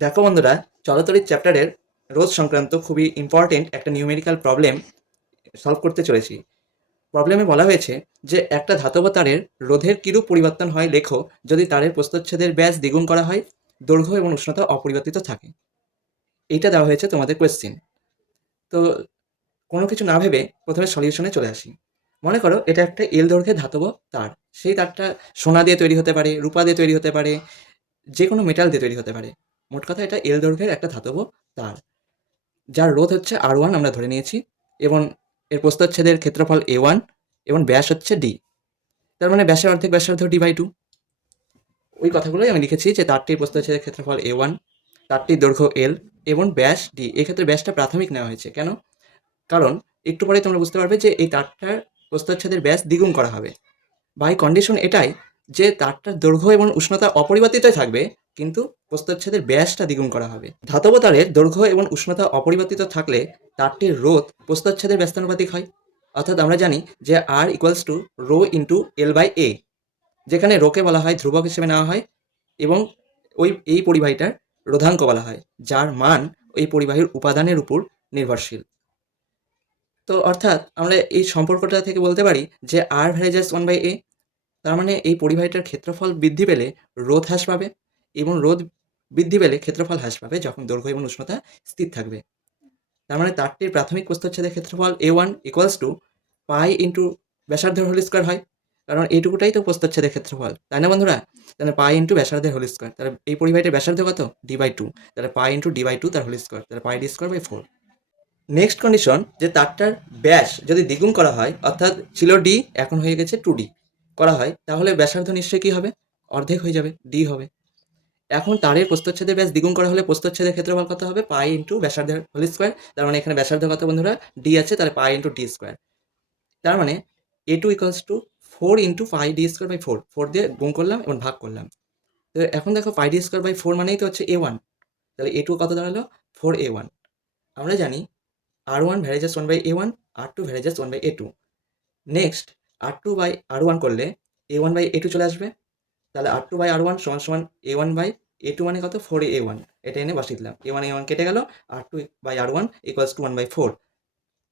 দেখো বন্ধুরা চলতরিৎ চ্যাপ্টারের রোধ সংক্রান্ত খুবই ইম্পর্টেন্ট একটা নিউমেরিক্যাল প্রবলেম সলভ করতে চলেছি। প্রবলেমে বলা হয়েছে যে, একটা ধাতব তারের রোধের কিরূপ পরিবর্তন হয় লেখো যদি তারের প্রস্তচ্ছেদের ব্যাস দ্বিগুণ করা হয়, দৈর্ঘ্য এবং উষ্ণতা অপরিবর্তিত থাকে। এইটা দেওয়া হয়েছে তোমাদের কোয়েশ্চেন তো কোনো কিছু না ভেবে প্রথমে সলিউশনে চলে আসি। মনে করো এটা একটা এল দৈর্ঘ্যের ধাতব তার। সেই তারটা সোনা দিয়ে তৈরি হতে পারে, রূপা দিয়ে তৈরি হতে পারে যে কোনো মেটাল দিয়ে তৈরি হতে পারে। মোট কথা এটা এল দৈর্ঘ্যের একটা ধাতব তার, যার রোধ হচ্ছে আর ওয়ান আমরা ধরে নিয়েছি এবং এর প্রস্তচ্ছেদের ক্ষেত্রফল এ ওয়ান এবং ব্যাস হচ্ছে ডি তার মানে ব্যাসের অর্ধেক ব্যাসার্ধ ডি বাই টু ওই কথাগুলোই আমি লিখেছি যে তারটির প্রস্তচ্ছেদের ক্ষেত্রফল এ ওয়ান তারটির দৈর্ঘ্য এল এবং ব্যাস ডি এক্ষেত্রে ব্যাসটা প্রাথমিক নেওয়া হয়েছে। কেন? কারণ একটু পরে তোমরা বুঝতে পারবে যে এই তারটার প্রস্তচ্ছেদের ব্যাস দ্বিগুণ করা হবে। বাই কন্ডিশন এটাই যে তারটার দৈর্ঘ্য এবং উষ্ণতা অপরিবর্তিত থাকবে কিন্তু প্রস্তচ্ছেদের ব্যাসটা দ্বিগুণ করা হবে। ধাতব তারের দৈর্ঘ্য এবং উষ্ণতা অপরিবর্তিত থাকলে তারটির রোধ প্রস্তচ্ছেদের ব্যস্তানুপাতিক হয়। অর্থাৎ আমরা জানি যে R equals to rho into L by A যেখানে রোকে বলা হয় ধ্রুবক হিসেবে নেওয়া হয় এবং ওই, এই পরিবাহীটার রোধাঙ্ক বলা হয়, যার মান ওই পরিবাহীর উপাদানের উপর নির্ভরশীল। তো অর্থাৎ আমরা এই সম্পর্কটা থেকে বলতে পারি যে আর ভ্যারেজাস ওয়ান বাই এ তার মানে এই পরিবাহীটার ক্ষেত্রফল বৃদ্ধি পেলে রোধ হ্রাস পাবে। এবং রোধ বৃদ্ধি পেলে ক্ষেত্রফল হ্রাস পাবে যখন দৈর্ঘ্য এবং উষ্ণতা স্থির থাকবে। তার মানে তারটির প্রাথমিক প্রস্তচ্ছেদের ক্ষেত্রফল A one equals to pi into ব্যাসার্ধের হোল স্কোয়ার হয়। কারণ এইটুকুটাই তো প্রস্তচ্ছেদের ক্ষেত্রফল। তাই না বন্ধুরা? তাহলে পাই ইন্টু ব্যাসার্ধের হোল স্কোয়ার। তাহলে এই পরিবাহীটার ব্যাসার্ধ কত? ডি বাই টু তাহলে pi into D by two তার হোল স্কোয়ার। তাহলে pi D square by four next condition যে তারটার ব্যাস যদি দ্বিগুণ করা হয়, অর্থাৎ ছিল ডি এখন হয়ে গেছে টু ডি করা হয়, তাহলে ব্যাসার্ধ নিশ্চয়ই কী হবে? অর্ধেক হয়ে যাবে ডি হবে। এখন তারের প্রস্তচ্ছেদের ব্যাস দ্বিগুণ করা হলে প্রস্তচ্ছেদের ক্ষেত্রফল কত হবে? পাই ইন্টু ব্যাসার্ধের হোল স্কোয়ার তার মানে এখানে ব্যাসার্ধ কত বন্ধুরা? ডি আছে, তাহলে পাই ইন্টু ডি স্কোয়ার তার মানে A two equals to four into pi D square by four four দিয়ে গুণ করলাম এবং ভাগ করলাম। তো এখন দেখো pi D square by four মানেই তো হচ্ছে এ ওয়ান তাহলে এ টু কত দাঁড়াল? ফোর এ ওয়ান আমরা জানি R one varies as one by A one R two varies as one by A two next R two by R one করলে A one by A two চলে আসবে। তাহলে R two by R one সমান সমান A one by A two মানে কত? Four এ one এটা এনে বসিয়ে দিলাম। এ ওয়ান এ ওয়ান কেটে গেল। R two by R one equals to one by four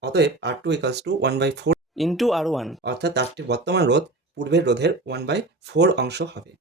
অতএব R two equals to one by four into R one অর্থাৎ তারটির বর্তমান রোধ পূর্বের রোধের ওয়ান বাই ফোর অংশ হবে।